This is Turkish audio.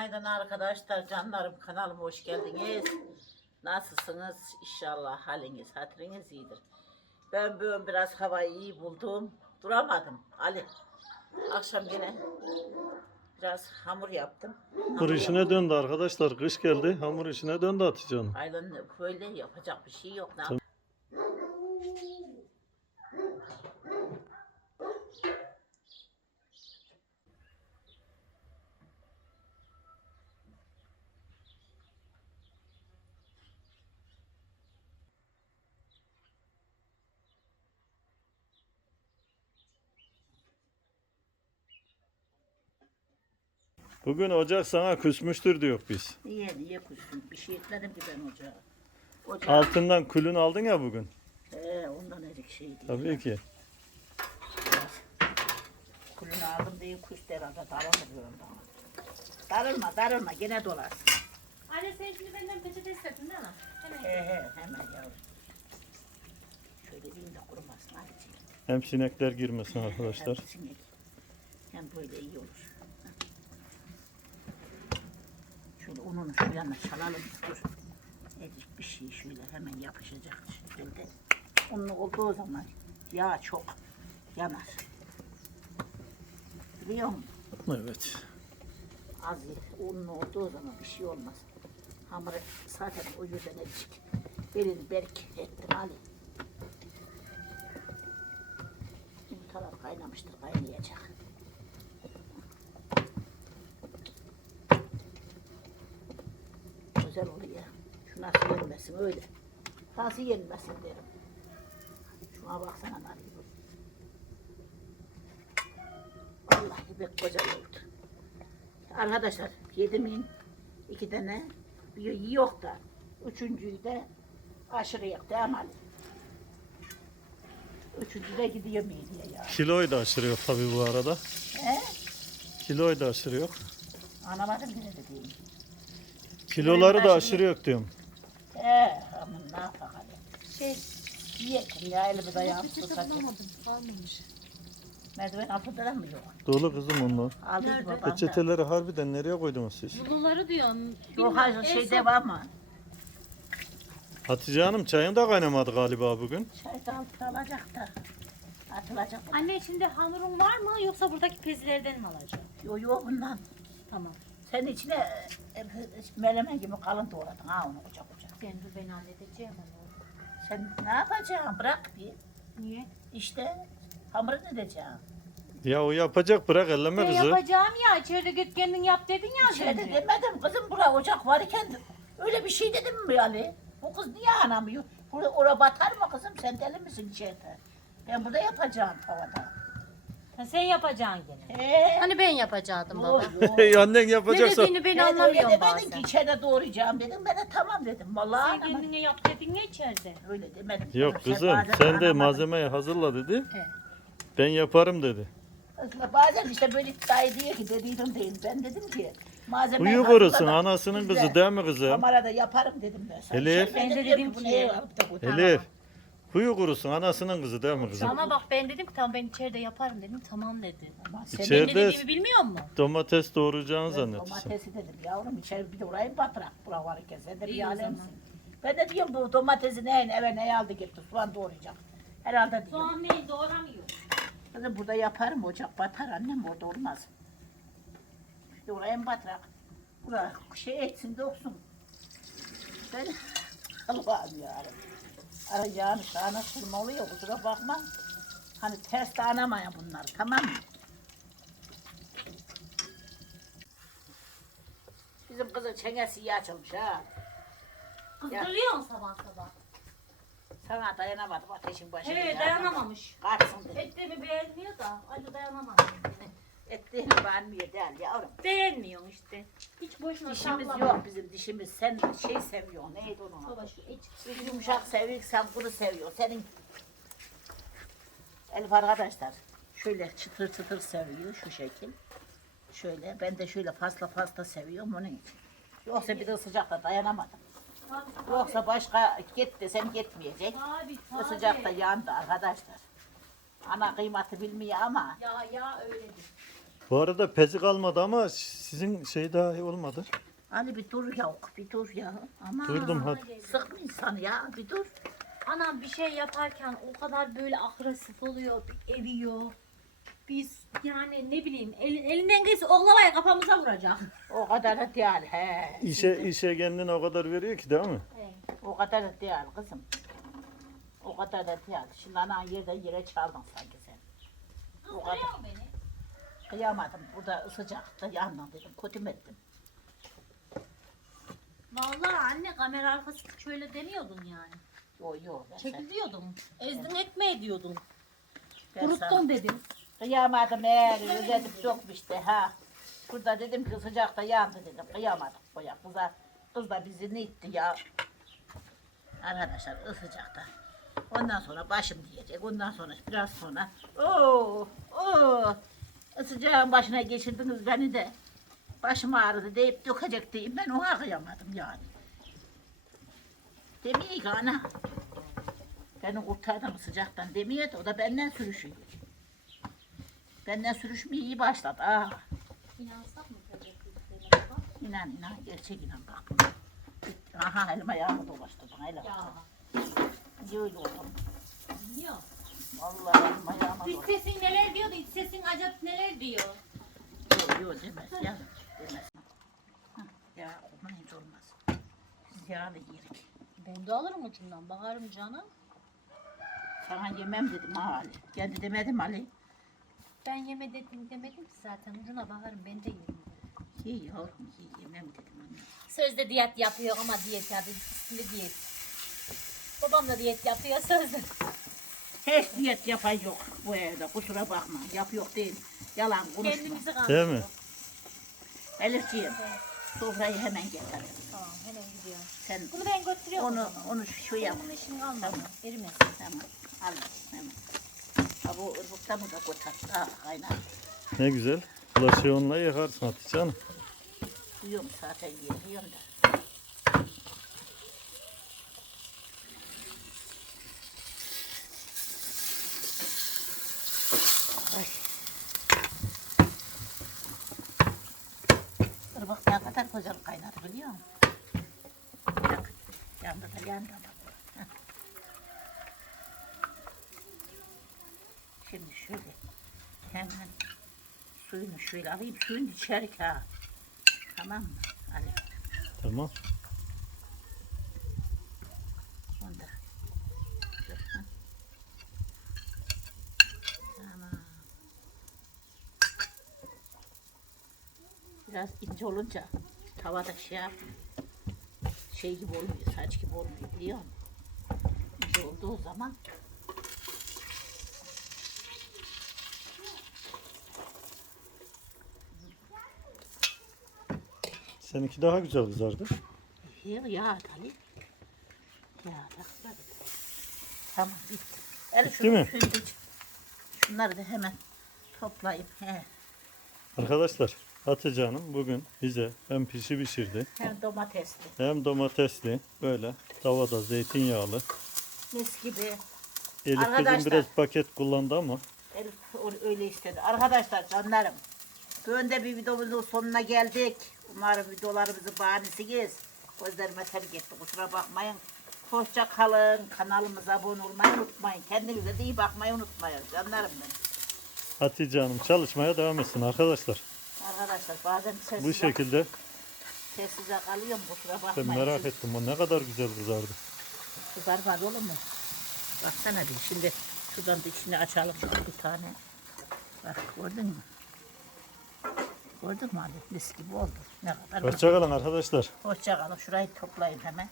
Günaydın arkadaşlar, canlarım kanalıma hoş geldiniz. Nasılsınız? İnşallah haliniz, hatırınız iyidir. Ben bugün biraz havayı iyi buldum. Duramadım Ali. Akşam yine biraz hamur yaptım. Hamur işine döndü arkadaşlar. Kış geldi. Hamur işine döndü Hatice Hanım. Aynen böyle yapacak bir şey yok. Ne Tabii. Bugün ocak sana küsmüştür diyor biz. Niye niye kuşsun? Bir şey etmedim ki ben ocağa. Ocağa. Altından külün aldın ya bugün. He, ondan erik şey değil. Tabii ki. Kulünü aldım diye kuş herhalde darılmıyorum bana. Darılma darılma gene dolarsın. Anne sen şimdi benden peçete istedin değil mi? Hemen. He he hemen yavrum. Şöyle diyeyim de kurumasın hadi. Hem sinekler girmesin arkadaşlar. Hem sinek, Hem böyle iyi olur. Şöyle ununu şu yana çalalım. Dur. Edik bir şey şöyle hemen yapışacak şekilde. Unlu olduğu zaman yağ çok yanar. Biliyor musun? Evet. Az unlu olduğu zaman bir şey olmaz. Hamuru zaten o yüzden edik. Belini berk ettim Ali. Yumurtalar kaynamıştır, kaynayacak. Güzel oluyor. Şu nasıl yenmesin öyle. Nasıl yenmesin derim. Şuna baksana Ali. Vallahi pek güzel oldu. Arkadaşlar yedimin iki tane yok da üçüncüyü de aşırı yok değil mi Ali? Üçüncü de gidiyor mideye ya. Kiloyu da aşırıyor tabii bu arada. He? Kiloyu da aşırıyor. Anlamadım ne dediğimi. Kiloları da aşırıyor diyorum. He, aman ne yapak Ali. Şey, Yiyelim ya elimi peçete tutacak. bulamadım. Kalmamış. Merdiven altında da mı yok? Dolu kızım onlar. Aldı Nerede? babam da. Peçeteleri harbiden nereye koydunuz siz? Buluları diyorsun. Yok hayır şeyde var mı? Hatice Hanım çayın da kaynamadı galiba bugün. Çay da altı alacak da. Atılacak. Anne içinde hamurun var mı yoksa buradaki pezilerden mi alacağım? Yok yok bundan. Tamam. Sen içine e, e, melemen gibi kalın doğradın ha onu kucak kucak. Ben dur ben halledeceğim onu. Sen ne yapacaksın? Bırak bir. Niye? İşte hamuru ne edeceksin? Ya o yapacak bırak elleme Ben kızı. yapacağım ya. İçeride git kendin yap dedin ya az önce. demedim kızım bura ocak varken öyle bir şey dedim mi Ali? Bu kız niye anamıyor? Burada ora batar mı kızım? Sen deli misin içeride? Ben burada yapacağım tavada. Ha, sen yapacaksın gene. He. Hani ben yapacaktım baba. Yok yok. Annen Ne yapacaksa. dediğini ben Ben öyle anlamıyorum demedim bazen. ki içeride doğrayacağım dedim. Ben de tamam dedim. Vallahi Sen anlamadım. kendine yap dedin ya içeride. Öyle demedim. Yok Sen kızım bazen sen de anlamadın. malzemeyi hazırla dedi. He. Ben yaparım dedi. Aslında bazen işte böyle iddiayı diyor ki dediydim değil. Ben dedim ki malzemeyi Uyu kurusun anasının kızı değil mi kızım? Kamerada yaparım dedim ben sana. Elif. Şey, Ben de dedim ki- neye alıp da koy- Elif. Huyu kurusun anasının kızı değil mi kızım? Ama bak ben dedim ki tamam ben içeride yaparım dedim. Tamam dedi. Ama sen İçeride- ne dediğimi bilmiyor musun? Domates doğuracağını Ben zannetsin. Domatesi dedim yavrum içeri bir de orayı batırak bura varken sen de İyi bir o alemsin. Ben de diyorum bu domatesi neyin eve ne aldı gitti soğan doğrayacak. Herhalde diyorum. Soğan neyi doğramıyor. Dedim burada yaparım ocak batar annem orada olmaz. İşte oraya mı batırak? Bura şey etsin doksun. Ben Allah'ım yarabbim. Arayacağını sağına sürme oluyor kusura bakma. Hani ters de anamaya bunlar tamam mı? Bizim kızın çengesi iyi açılmış ha. Kızdırıyorsun sabah sabah. Sana dayanamadım ateşin başında. Ya. dayanamamış. Kaçsın dedim. Ettiğimi beğenmiyor da aynı dayanamadım. Ettiğini beğenmiyor değil yavrum. Beğenmiyorsun işte. Hiç boşuna Dişimiz saklama. yok bizim dişimiz. Sen şey seviyorsun. Neydi onun adı? Baba şu. Biz yumuşak seviyoruz, sen kuru seviyorsun. Senin Elif arkadaşlar şöyle çıtır çıtır seviyor şu şekil. Şöyle ben de şöyle fazla fazla seviyorum onun için. Yoksa bir de sıcakta dayanamadım. Tabii, tabii. Yoksa başka git desem gitmeyecek. Tabii tabii. sıcakta yandı arkadaşlar. Ana kıymatı bilmiyor ama Ya ya öyledir. Bu arada pezi kalmadı ama sizin şey daha olmadı. Ali bir dur ya, bir dur ya. Ama Durdum hadi. sıkma insanı ya, bir dur. Anam bir şey yaparken o kadar böyle agresif oluyor, bir eviyor. Biz yani ne bileyim el, elinden gelse oklavayı kafamıza vuracak. O kadar da değil he. İşe işe kendini o kadar veriyor ki değil mi? O kadar da değil kızım. O kadar da değil. Şimdi anan yerden yere çaldın sanki sen. O kadar. Mu beni? Kıyamadım. Burada sıcakta yandım dedim. Kötü mü ettim? Vallahi anne kamera arkası şöyle demiyordun yani. Yo yo. Ben, sen, Çekiliyordum. Ezdin etme diyordun. ben sana- Kuruttum dedim. Kıyamadım eğer ödedim sokmuştu ha. Burada dedim ki sıcakta yandı dedim. Kıyamadım koya. Kıza, kız da bizi ne etti ya. Arkadaşlar sıcakta. Ondan sonra başım diyecek. Ondan sonra biraz sonra. Oo, oo. Sıcağın başına geçirdiniz beni de. Başım ağrıdı deyip dökecek diyeyim. Ben ona kıyamadım yani. Demiyor ki ana. Beni kurtardım sıcaktan demiyor da o da benden sürüşüyor. Benden sürüşmeye iyi başladı. Aa, İnansak mı baba? inan inan gerçek inan bak. Aha elim ayağımı dolaştı bana elim. Ya. Niye öyle oldum? Elim ayağıma İç dolaştı. sesin neler diyordu, iç sesin acaba neler diyor. Yok yok demez ya. Demez. Hah, Ya olman hiç olmaz. Biz yağlı yerik. Ben de alırım ucundan, bakarım canım. Sana yemem dedim ha Ali. Kendi demedim Ali. Ben yeme dedim demedim ki zaten ucuna bakarım ben de yerim. Ye yavrum ye yemem dedim anne. Sözde diyet yapıyor ama diyet yapıyor. Üstünde diyet. Babam da diyet yapıyor sözde. Hiç diyet yapan yok bu evde kusura bakma. Yap yok değil. Yalan konuşma. Kendimizi Değil kandırıyor. mi? Elifciğim sofrayı hemen getir. Tamam hemen gidiyorum. Sen Bunu ben götürüyorum. onu onu şu yap. Bunun işini alma. Tamam. Erimez. Tamam. Al hemen. Ha bu ırmakta mı da kotar? Ha kaynar. Ne güzel. Bulaşığı onunla yıkarsın Hatice Hanım. Duyuyorum zaten yiyorum da. Irmak ne kadar güzel kaynadı biliyor musun? Bak, yandı da yandı da. Şimdi şöyle hemen suyunu şöyle alayım. Suyun içeri ha. Tamam mı? Ali. Tamam. Onda. Dur, hı. Tamam. Biraz ince olunca tavada şey yap. Şey gibi olmuyor, saç gibi olmuyor biliyor musun? İnce olduğu zaman Seninki daha güzel kızardı. ya ya Ali. Ya bak Tamam bitti. El Bitti şunu mi? Şunları da hemen toplayayım. He. Arkadaşlar Hatice Hanım bugün bize hem pişi pişirdi Hem domatesli. hem domatesli böyle tavada zeytinyağlı. Mis gibi. Elif kızım Arkadaşlar. biraz paket kullandı ama Elif o- öyle istedi. Arkadaşlar canlarım. Bugün bir videomuzun sonuna geldik. Umarım videolarımızı beğenirsiniz. Gözlerime ter gitti. Kusura bakmayın. Hoşça kalın. Kanalımıza abone olmayı unutmayın. Kendinize de iyi bakmayı unutmayın. Canlarım benim. Hatice Hanım çalışmaya devam etsin arkadaşlar. Arkadaşlar bazen sessize, Bu şekilde sessize kalıyorum. Kusura ben bakmayın. merak ettim o ne kadar güzel kızardı. Kızar var olur mu? Baksana bir şimdi şuradan da içini açalım bir tane. Bak gördün mü? Gördün mü Ali? Mis gibi oldu. Ne kadar. Hoşçakalın arkadaşlar. Hoşça kalın. Şurayı toplayın hemen.